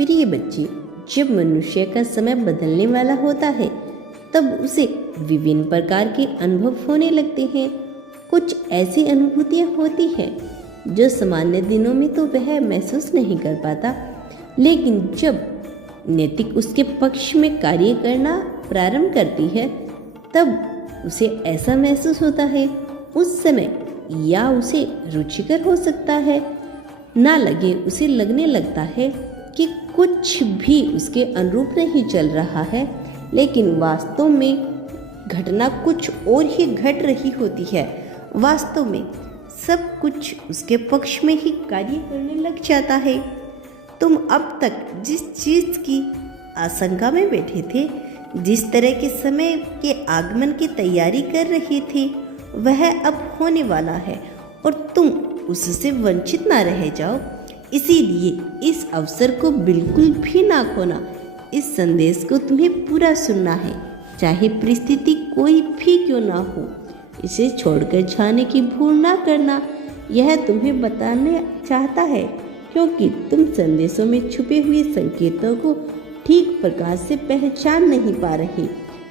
प्रिय बच्चे, जब मनुष्य का समय बदलने वाला होता है तब उसे विभिन्न प्रकार के अनुभव होने लगते हैं। कुछ ऐसी अनुभूतियाँ होती हैं जो सामान्य दिनों में तो वह महसूस नहीं कर पाता, लेकिन जब नैतिक उसके पक्ष में कार्य करना प्रारंभ करती है तब उसे ऐसा महसूस होता है। उस समय या उसे रुचिकर हो सकता है, ना लगे उसे लगने लगता है कि कुछ भी उसके अनुरूप नहीं चल रहा है, लेकिन वास्तव में घटना कुछ और ही घट रही होती है। वास्तव में सब कुछ उसके पक्ष में ही कार्य करने लग जाता है। तुम अब तक जिस चीज़ की आशंका में बैठे थे, जिस तरह के समय के आगमन की तैयारी कर रहे थे, वह अब होने वाला है और तुम उससे वंचित ना रह जाओ। इसीलिए इस अवसर को बिल्कुल भी ना खोना। इस संदेश को तुम्हें पूरा सुनना है, चाहे परिस्थिति कोई भी क्यों ना हो। इसे छोड़कर जाने की भूल ना करना। यह तुम्हें बताने चाहता है क्योंकि तुम संदेशों में छुपे हुए संकेतों को ठीक प्रकार से पहचान नहीं पा रहे,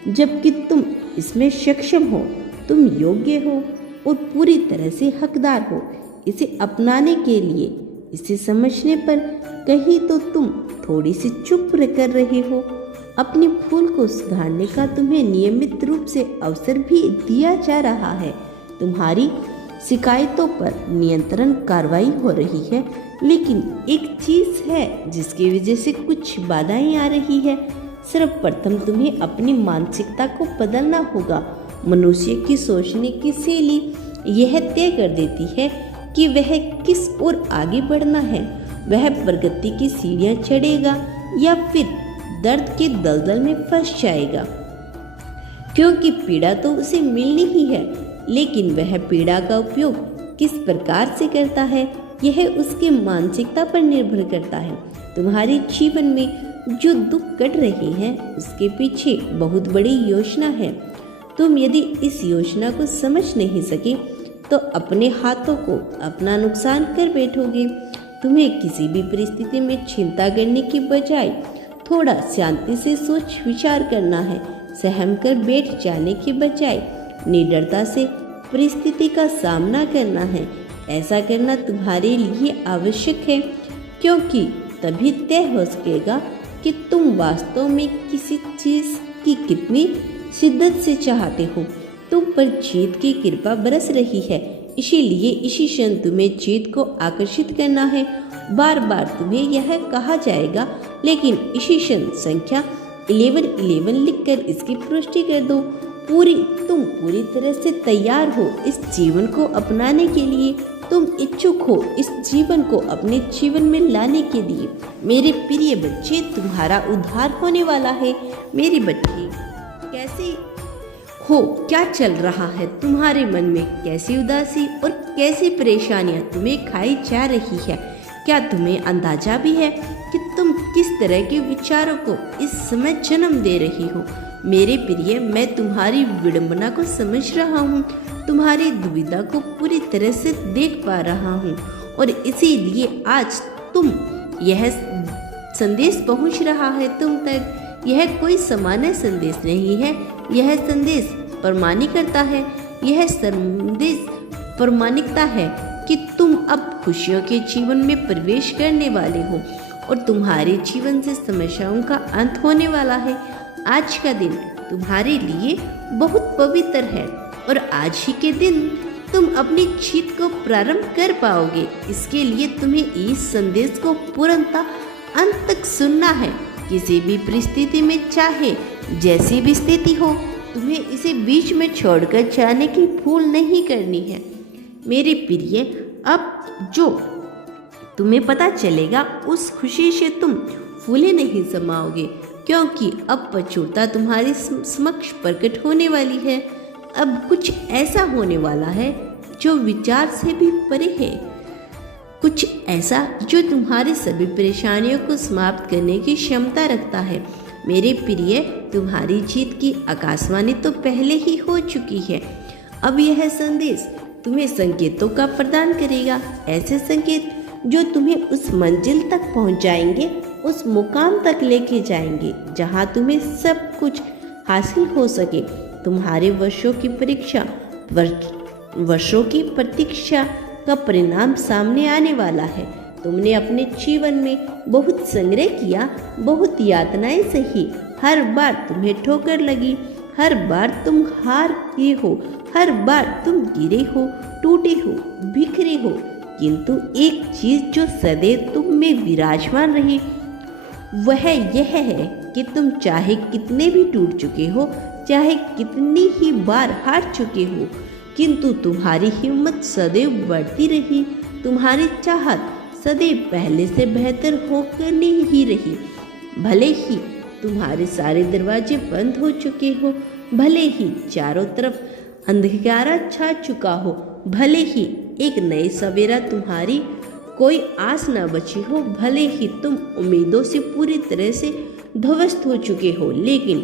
जबकि तुम इसमें सक्षम हो। तुम योग्य हो और पूरी तरह से हकदार हो इसे अपनाने के लिए। इसे समझने पर कहीं तो तुम थोड़ी सी चुप कर रहे हो। अपनी भूल को सुधारने का तुम्हें नियमित रूप से अवसर भी दिया जा रहा है। तुम्हारी शिकायतों पर नियंत्रण कार्रवाई हो रही है, लेकिन एक चीज़ है जिसकी वजह से कुछ बाधाएं आ रही है। सर्वप्रथम तुम्हें अपनी मानसिकता को बदलना होगा। मनुष्य की सोचने की शैली यह तय कर देती है कि वह किस ओर आगे बढ़ना है। वह प्रगति की सीढ़ियां चढ़ेगा या फिर दर्द के दलदल में फंस जाएगा, क्योंकि पीड़ा तो उसे मिलनी ही है, लेकिन वह पीड़ा का उपयोग किस प्रकार से करता है यह उसकी मानसिकता पर निर्भर करता है। तुम्हारे जीवन में जो दुख कट रहे हैं उसके पीछे बहुत बड़ी योजना है। तुम यदि इस योजना को समझ नहीं सके तो अपने हाथों को अपना नुकसान कर बैठोगे। तुम्हें किसी भी परिस्थिति में चिंता करने की बजाय थोड़ा शांति से सोच विचार करना है। सहम कर बैठ जाने के बजाय निडरता से परिस्थिति का सामना करना है। ऐसा करना तुम्हारे लिए आवश्यक है, क्योंकि तभी तय हो सकेगा कि तुम वास्तव में किसी चीज़ की कितनी शिद्दत से चाहते हो। तुम पर जीत की कृपा बरस रही है, इसीलिए इसी क्षण तुम्हें जीत को आकर्षित करना है। बार बार तुम्हें यह कहा जाएगा, लेकिन इसी क्षण संख्या 1111 लिखकर इसकी पुष्टि कर दो। तुम पूरी तरह से तैयार हो इस जीवन को अपनाने के लिए। तुम इच्छुक हो इस जीवन को अपने जीवन में लाने के लिए। मेरे प्रिय बच्चे, तुम्हारा उद्धार होने वाला है। मेरे बच्चे, कैसे हो? क्या चल रहा है तुम्हारे मन में? कैसी उदासी और कैसी परेशानियां तुम्हें खाई जा रही है? क्या तुम्हें अंदाजा भी है कि तुम किस तरह के विचारों को इस समय जन्म दे रही हो? मेरे प्रिय, मैं तुम्हारी विडंबना को समझ रहा हूँ, तुम्हारी दुविधा को पूरी तरह से देख पा रहा हूँ, और इसीलिए आज तुम यह संदेश पहुँच रहा है तुम तक। यह कोई सामान्य संदेश नहीं है, यह संदेश प्रमाणित करता है। यह संदेश प्रमाणिकता है कि तुम अब खुशियों के जीवन में प्रवेश करने वाले हो और तुम्हारे जीवन से समस्याओं का अंत होने वाला है। आज का दिन तुम्हारे लिए बहुत पवित्र है और आज ही के दिन तुम अपनी जीत को प्रारंभ कर पाओगे। इसके लिए तुम्हें इस संदेश को पूर्णतः अंत तक सुनना है। किसी भी परिस्थिति में, चाहे जैसी भी स्थिति हो, तुम्हें इसे बीच में छोड़कर जाने की भूल नहीं करनी है। मेरे प्रिय, अब जो तुम्हें पता चलेगा उस खुशी से तुम फूले नहीं समाओगे, क्योंकि अब प्रचुरता तुम्हारे समक्ष प्रकट होने वाली है। अब कुछ ऐसा होने वाला है जो विचार से भी परे है, कुछ ऐसा जो तुम्हारी सभी परेशानियों को समाप्त करने की क्षमता रखता है। मेरे प्रिय, तुम्हारी जीत की आकाशवाणी तो पहले ही हो चुकी है। अब यह संदेश तुम्हें संकेतों का प्रदान करेगा, ऐसे संकेत जो तुम्हें उस मंजिल तक पहुंचाएंगे उस मुकाम तक लेके जाएंगे जहां तुम्हें सब कुछ हासिल हो सके। तुम्हारे वर्षों की प्रतीक्षा का परिणाम सामने आने वाला है। तुमने अपने जीवन में बहुत संग्रह किया, बहुत यातनाएं सही। हर बार तुम्हें ठोकर लगी, हर बार तुम हार गए हो, हर बार तुम गिरे हो, टूटे हो, बिखरे हो। किंतु एक चीज जो सदैव तुम में विराजमान रही वह यह है कि तुम चाहे कितने भी टूट चुके हो, चाहे कितनी ही बार हार चुके हो, किंतु तुम्हारी हिम्मत सदैव बढ़ती रही। तुम्हारी चाहत सदैव पहले से बेहतर होकर ही रही। भले ही तुम्हारे सारे दरवाजे बंद हो चुके हो, भले ही चारों तरफ अंधकारा छा चुका हो, भले ही एक नए सवेरा तुम्हारी कोई आस न बची हो, भले ही तुम उम्मीदों से पूरी तरह से ध्वस्त हो चुके हो, लेकिन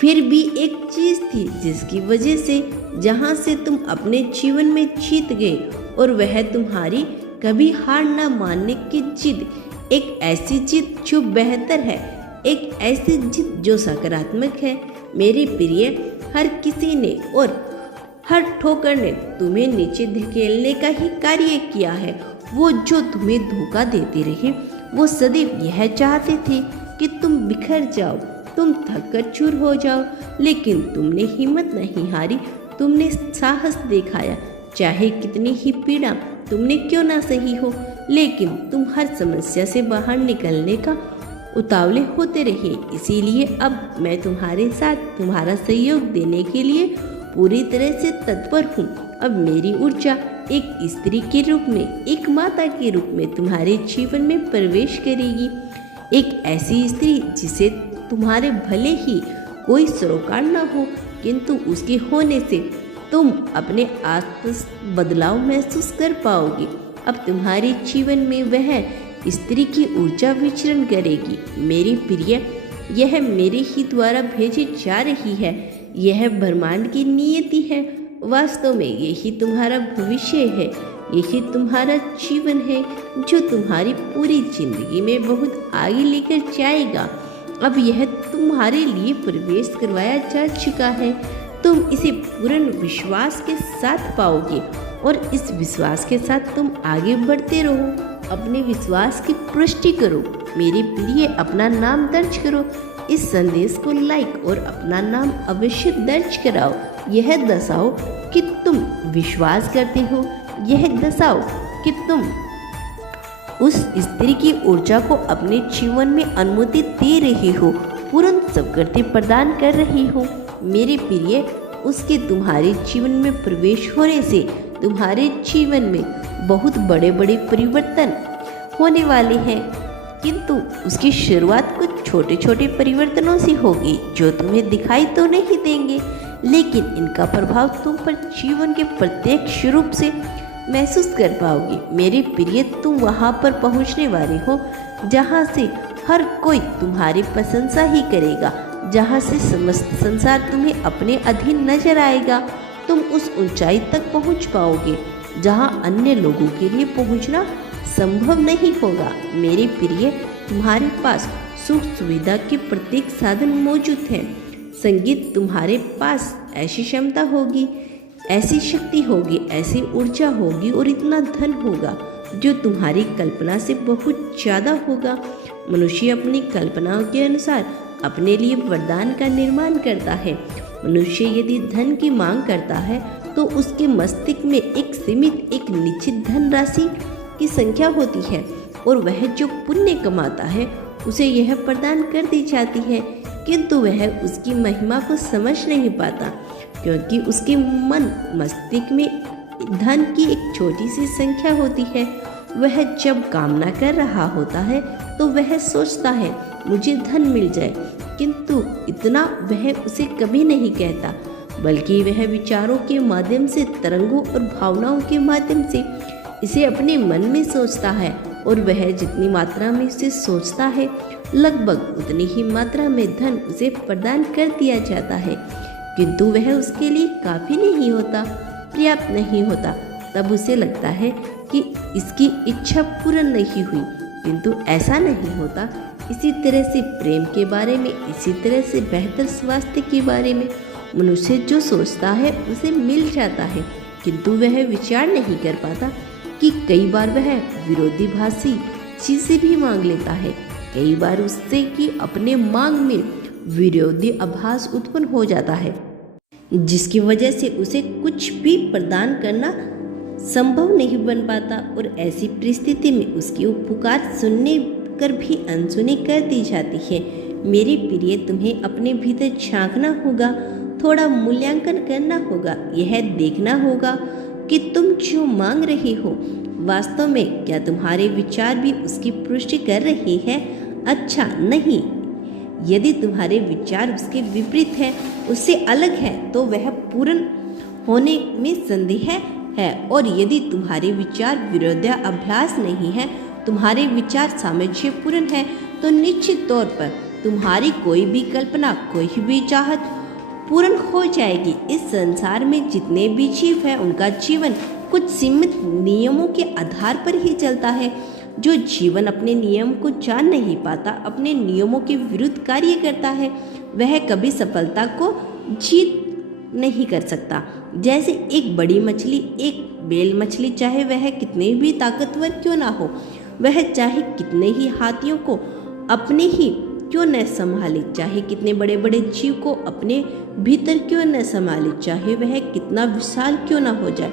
फिर भी एक चीज थी जिसकी वजह से जहां से तुम अपने जीवन में जीत गए, और वह तुम्हारी कभी हार न मानने की जिद। एक ऐसी जिद जो बेहतर है, एक ऐसी जिद जो सकारात्मक है। मेरे प्रिय, हर किसी ने और हर ठोकर ने तुम्हें नीचे धकेलने का ही कार्य किया है। वो जो तुम्हें धोखा देते रहे, वो सदैव यह चाहते थे कि तुम बिखर जाओ, तुम थक कर चूर हो जाओ, लेकिन तुमने हिम्मत नहीं हारी, तुमने साहस दिखाया। चाहे कितनी ही पीड़ा तुमने क्यों ना सही हो, लेकिन तुम हर समस्या से बाहर निकलने का उतावले होते रहे। इसीलिए अब मैं तुम्हारे साथ तुम्हारा सहयोग देने के लिए पूरी तरह से तत्पर हूँ। अब मेरी ऊर्जा एक स्त्री के रूप में, एक माता के रूप में तुम्हारे जीवन में प्रवेश करेगी। एक ऐसी स्त्री जिसे तुम्हारे भले ही कोई सरोकार न हो, किंतु उसके होने से तुम अपने आसपास बदलाव महसूस कर पाओगे। अब तुम्हारे जीवन में वह स्त्री की ऊर्जा विचरण करेगी। मेरी प्रिय, यह मेरे ही द्वारा भेजी जा रही है। यह ब्रह्मांड की नियति है। वास्तव में यही तुम्हारा भविष्य है, यही तुम्हारा जीवन है जो तुम्हारी पूरी जिंदगी में बहुत आगे लेकर जाएगा। अब यह तुम्हारे लिए प्रवेश करवाया जा चुका है। तुम इसे पूर्ण विश्वास के साथ पाओगे, और इस विश्वास के साथ तुम आगे बढ़ते रहो। अपने विश्वास की पुष्टि करो। मेरे प्रिय, अपना नाम दर्ज करो। इस संदेश को लाइक और अपना नाम अवश्य दर्ज कराओ। यह दर्शाओ कि तुम विश्वास करते हो, यह दर्शाओ कि तुम उस स्त्री की ऊर्जा को अपने जीवन में अनुमति दे रही हो, पूर्ण स्वीकृति प्रदान कर रही हो। मेरे प्रिय, उसके तुम्हारे जीवन में प्रवेश होने से तुम्हारे जीवन में बहुत बड़े बड़े परिवर्तन होने वाले हैं, किंतु उसकी शुरुआत कुछ छोटे छोटे परिवर्तनों से होगी जो तुम्हें दिखाई तो नहीं देंगे, लेकिन इनका प्रभाव तुम पर जीवन के प्रत्यक्ष रूप से महसूस कर पाओगे। मेरे प्रिय, तुम वहां पर पहुंचने वाले हो जहां से हर कोई तुम्हारी प्रशंसा ही करेगा, जहां से समस्त संसार तुम्हें अपने अधीन नजर आएगा। तुम उस ऊंचाई तक पहुंच पाओगे जहां अन्य लोगों के लिए पहुंचना संभव नहीं होगा। मेरे प्रिय, तुम्हारे पास सुख सुविधा के प्रत्येक साधन मौजूद हैं। संगीत तुम्हारे पास ऐसी क्षमता होगी, ऐसी शक्ति होगी, ऐसी ऊर्जा होगी और इतना धन होगा जो तुम्हारी कल्पना से बहुत ज़्यादा होगा। मनुष्य अपनी कल्पनाओं के अनुसार अपने लिए वरदान का निर्माण करता है। मनुष्य यदि धन की मांग करता है तो उसके मस्तिष्क में एक सीमित, एक निश्चित धन राशि की संख्या होती है, और वह जो पुण्य कमाता है उसे यह प्रदान कर दी जाती है, किंतु वह उसकी महिमा को समझ नहीं पाता, क्योंकि उसके मन मस्तिष्क में धन की एक छोटी सी संख्या होती है। वह जब कामना कर रहा होता है तो वह सोचता है मुझे धन मिल जाए, किंतु इतना वह उसे कभी नहीं कहता, बल्कि वह विचारों के माध्यम से, तरंगों और भावनाओं के माध्यम से इसे अपने मन में सोचता है, और वह जितनी मात्रा में इसे सोचता है लगभग उतनी ही मात्रा में धन उसे प्रदान कर दिया जाता है, किंतु वह उसके लिए काफ़ी नहीं होता, पर्याप्त नहीं होता। तब उसे लगता है कि इसकी इच्छा पूर्ण नहीं हुई, किंतु ऐसा नहीं होता। इसी तरह से प्रेम के बारे में, इसी तरह से बेहतर स्वास्थ्य के बारे में मनुष्य जो सोचता है उसे मिल जाता है, किंतु वह विचार नहीं कर पाता कि कई बार वह विरोधाभासी चीजें भी मांग लेता है। कई बार उससे कि अपने मांग में विरोधी आभास उत्पन्न हो जाता है, जिसकी वजह से उसे कुछ भी प्रदान करना संभव नहीं बन पाता, और ऐसी परिस्थिति में उसकी पुकार सुनने कर भी अनसुनी कर दी जाती है। मेरे प्रिय, तुम्हें अपने भीतर झांकना होगा, थोड़ा मूल्यांकन करना होगा, यह देखना होगा कि तुम जो मांग रहे हो वास्तव में क्या तुम्हारे विचार भी उसकी पुष्टि कर रहे हैं। अच्छा नहीं, यदि तुम्हारे विचार उसके विपरीत है, उससे अलग है, तो वह पूर्ण होने में संदेह है। और यदि तुम्हारे विचार विरोधाभास नहीं है, तुम्हारे विचार सामंजस्यपूर्ण है, तो निश्चित तौर पर तुम्हारी कोई भी कल्पना, कोई भी चाहत पूर्ण हो जाएगी। इस संसार में जितने भी जीव हैं उनका जीवन कुछ सीमित नियमों के आधार पर ही चलता है। जो जीवन अपने नियम को जान नहीं पाता, अपने नियमों के विरुद्ध कार्य करता है, वह कभी सफलता को जीत नहीं कर सकता। जैसे एक बड़ी मछली, एक बेल मछली, चाहे वह कितने भी ताकतवर क्यों ना हो, वह चाहे कितने ही हाथियों को अपने ही क्यों न संभाले, चाहे कितने बड़े बड़े जीव को अपने भीतर क्यों न संभाले, चाहे वह कितना विशाल क्यों ना हो जाए,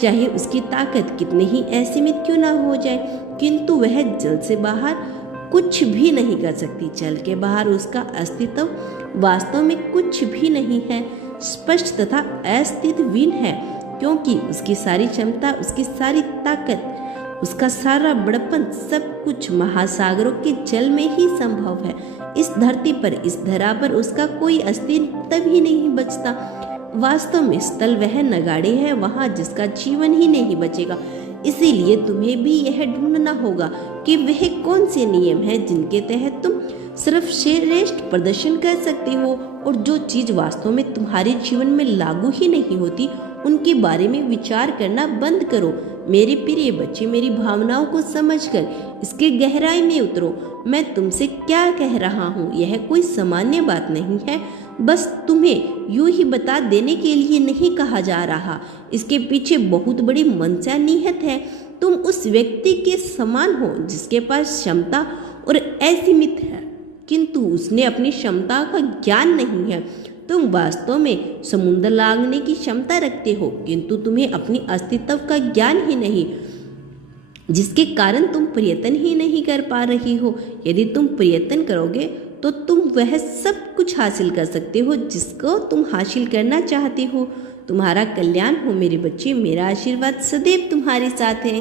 चाहे उसकी ताकत कितनी ही असीमित क्यों ना हो जाए, किंतु वह जल से बाहर कुछ भी नहीं कर सकती। जल के बाहर उसका अस्तित्व वास्तव में कुछ भी नहीं है, स्पष्ट तथा अस्तित्वहीन है, क्योंकि उसकी सारी क्षमता, उसकी सारी ताकत, उसका सारा बड़पन, सब कुछ महासागरों के जल में ही संभव है। इस धरती पर, इस धरा पर उसका कोई अस्तित्व ही नहीं बचता। वास्तव में स्थल वह नगाड़े है वहाँ जिसका जीवन ही नहीं बचेगा। इसीलिए तुम्हें भी यह ढूंढना होगा कि वह कौन से नियम हैं जिनके तहत तुम सिर्फ श्रेष्ठ प्रदर्शन कर सकते हो, और जो चीज वास्तव में तुम्हारे जीवन में लागू ही नहीं होती उनके बारे में विचार करना बंद करो। मेरे प्रिय बच्चे, मेरी भावनाओं को समझकर इसके गहराई में उतरो। मैं तुमसे क्या कह रहा हूँ यह कोई सामान्य बात नहीं है, बस तुम्हें यूं ही बता देने के लिए नहीं कहा जा रहा। इसके पीछे बहुत बड़ी मंशा निहित है। तुम उस व्यक्ति के समान हो जिसके पास क्षमता और असीमित है, किंतु उसने अपनी क्षमता का ज्ञान नहीं है। तुम वास्तव में समुद्र लांघने की क्षमता रखते हो, किंतु तुम्हें अपनी अस्तित्व का ज्ञान ही नहीं, जिसके कारण तुम प्रयत्न ही नहीं कर पा रही हो। यदि तुम प्रयत्न करोगे तो तुम वह सब कुछ हासिल कर सकते हो जिसको तुम हासिल करना चाहते हो। तुम्हारा कल्याण हो मेरे बच्चे, मेरा आशीर्वाद सदैव तुम्हारे साथ है।